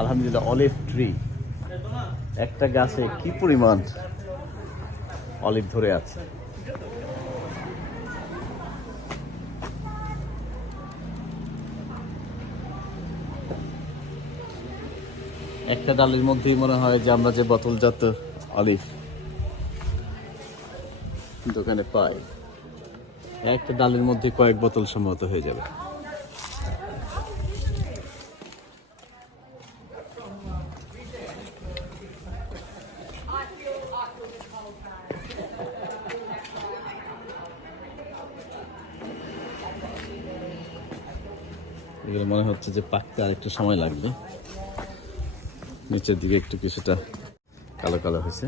আলহামদুলিল্লাহ olive tree একটা গাছে কি পরিমাণ অলিভ ধরে আছে? একটা ডালের মধ্যেই মনে হয় যে আমরা যে বোতলজাত অলিভ দোকানে পাই, একটা ডালের মধ্যে কয়েক বোতল সম্ভবত হয়ে যাবে। এগুলো মনে হচ্ছে যে পাকতে আর একটু সময় লাগবে। নিচের দিকে একটু কিছুটা কালো কালো হয়েছে।